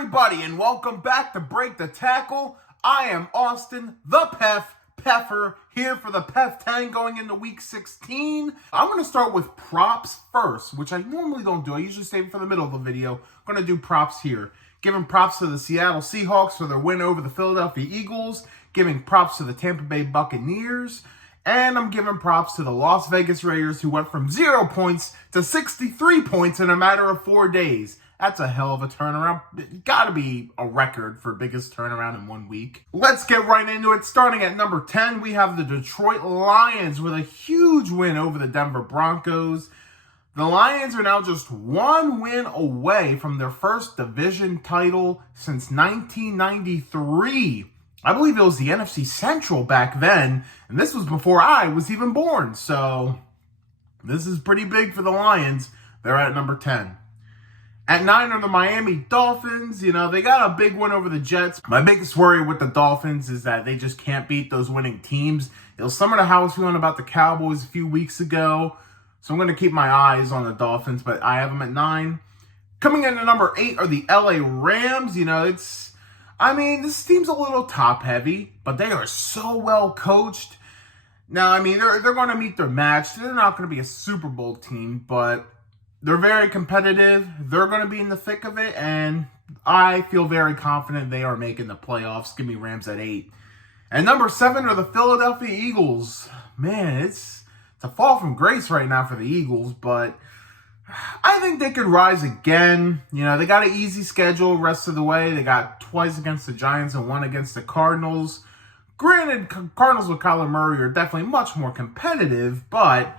everybody, and welcome back to Break the Tackle. I am Austin, the PEFfer, here for the PEF 10 going into Week 16. I'm going to start with props first, which I normally don't do. I usually save it for the middle of the video. I'm going to do props here. Giving props to the Seattle Seahawks for their win over the Philadelphia Eagles. Giving props to the Tampa Bay Buccaneers. And I'm giving props to the Las Vegas Raiders, who went from 0 points to 63 points in a matter of 4 days. That's a hell of a turnaround. Gotta be a record for biggest turnaround in 1 week. Let's get right into it. Starting at number 10, we have the Detroit Lions with a huge win over the Denver Broncos. The Lions are now just 1 win away from their first division title since 1993. I believe it was the NFC Central back then, and this was before I was even born. So this is pretty big for the Lions. They're at number 10. At 9 are the Miami Dolphins. You know, they got a big win over the Jets. My biggest worry with the Dolphins is that they just can't beat those winning teams. It was similar to how I was feeling about the Cowboys a few weeks ago. So I'm going to keep my eyes on the Dolphins, but I have them at 9. Coming in at number 8 are the LA Rams. You know, this team's a little top-heavy, but they are so well coached. Now, I mean, they're going to meet their match. They're not going to be a Super Bowl team, but they're very competitive. They're going to be in the thick of it, and I feel very confident they are making the playoffs. Give me Rams at 8. And number 7 are the Philadelphia Eagles. Man, it's a fall from grace right now for the Eagles, but I think they could rise again. You know, they got an easy schedule rest of the way. They got twice against the Giants and 1 against the Cardinals. Granted, Cardinals with Kyler Murray are definitely much more competitive, but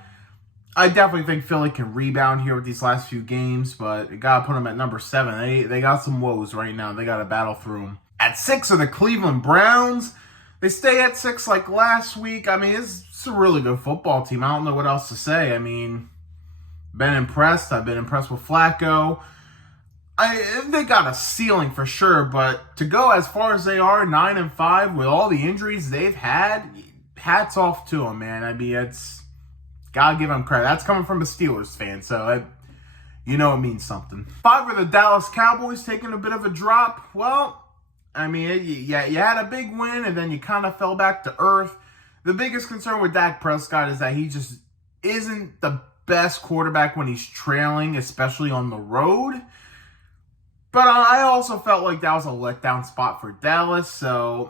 I definitely think Philly can rebound here with these last few games, but you got to put them at number 7. They got some woes right now. They got to battle through them. At 6 are the Cleveland Browns. They stay at 6 like last week. I mean, it's a really good football team. I don't know what else to say. I mean, been impressed. I've been impressed with Flacco. They got a ceiling for sure, but to go as far as they are, 9-5, with all the injuries they've had, hats off to them, man. I mean, gotta give them credit. That's coming from a Steelers fan, so you know it means something. 5 are the Dallas Cowboys, taking a bit of a drop. Well, I mean, you had a big win, and then you kind of fell back to earth. The biggest concern with Dak Prescott is that he just isn't the best quarterback when he's trailing, especially on the road. But I also felt like that was a letdown spot for Dallas, so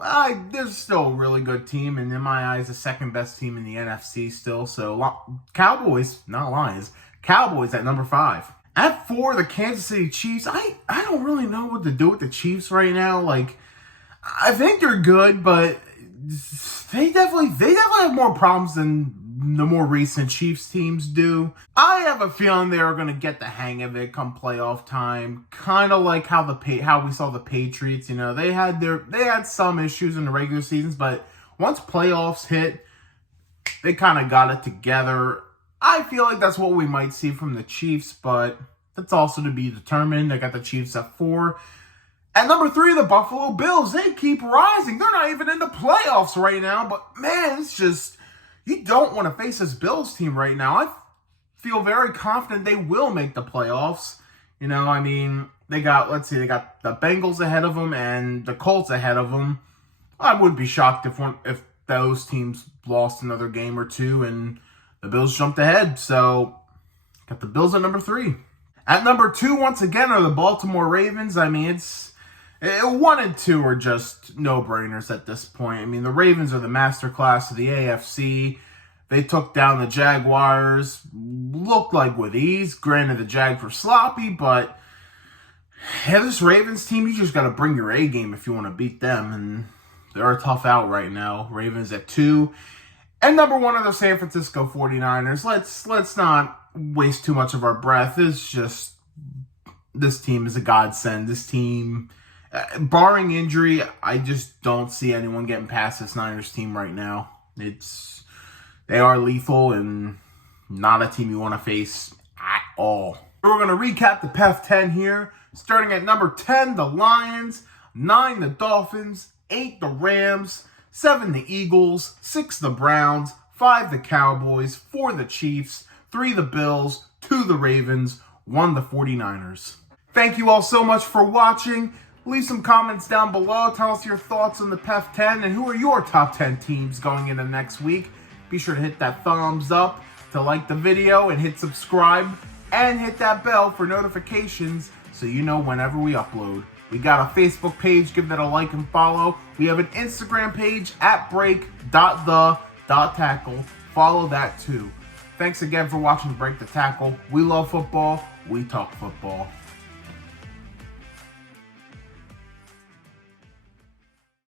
they're still a really good team, and in my eyes, the second best team in the NFC still. So Cowboys, not Lions, Cowboys at number 5. At 4, the Kansas City Chiefs. I don't really know what to do with the Chiefs right now. Like, I think they're good, but they definitely have more problems than the more recent Chiefs teams do. I have a feeling they are going to get the hang of it come playoff time. Kind of like how we saw the Patriots. You know, they had some issues in the regular seasons, but once playoffs hit, they kind of got it together. I feel like that's what we might see from the Chiefs, but that's also to be determined. I got the Chiefs at 4. At number 3, the Buffalo Bills. They keep rising. They're not even in the playoffs right now, but man, it's just, you don't want to face this Bills team right now. I feel very confident they will make the playoffs. You know, I mean, they got the Bengals ahead of them and the Colts ahead of them. I wouldn't be shocked if those teams lost another game or two and the Bills jumped ahead. So, got the Bills at number 3. At number 2, once again, are the Baltimore Ravens. I mean, 1 and 2 are just no-brainers at this point. I mean, the Ravens are the masterclass of the AFC. They took down the Jaguars, looked like with ease. Granted, the Jags were sloppy, but this Ravens team, you just got to bring your A game if you want to beat them, and they're a tough out right now. Ravens at 2. And number 1 are the San Francisco 49ers. Let's not waste too much of our breath. It's just, this team is a godsend. This team, barring injury, I just don't see anyone getting past this Niners team right now. They are lethal and not a team you want to face at all. We're going to recap the PEF 10 here. Starting at number 10, the Lions. 9, the Dolphins. 8, the Rams. 7, the Eagles. 6, the Browns. 5, the Cowboys. 4, the Chiefs. 3, the Bills. 2, the Ravens. 1, the 49ers. Thank you all so much for watching. Leave some comments down below. Tell us your thoughts on the PEF 10 and who are your top 10 teams going into next week. Be sure to hit that thumbs up to like the video and hit subscribe and hit that bell for notifications so you know whenever we upload. We got a Facebook page, give that a like and follow. We have an Instagram page at break.the.tackle. Follow that too. Thanks again for watching Break the Tackle. We love football. We talk football.